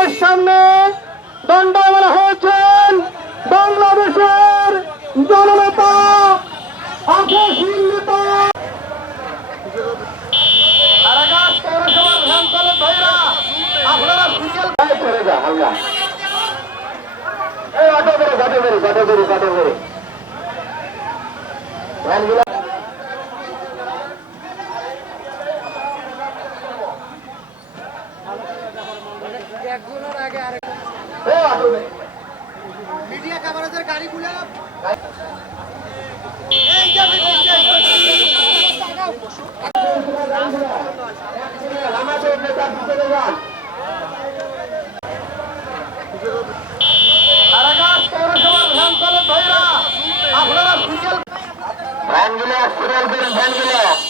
ভ্যানের সামনে দণ্ডায়মান হয়েছেন বাংলাদেশের জননেতা আশাশীল নেতা কারাগার পৌরসভার ভ্যান চালক ভাইরা আপনারা সিঙ্গেল ভাই করে যা হালকা এই অটো করে ভ্যানগুলো মিডিয়া কভারেজের গাড়িগুলো ভ্যানগুলো সিরিয়াল করেন ভ্যানগুলো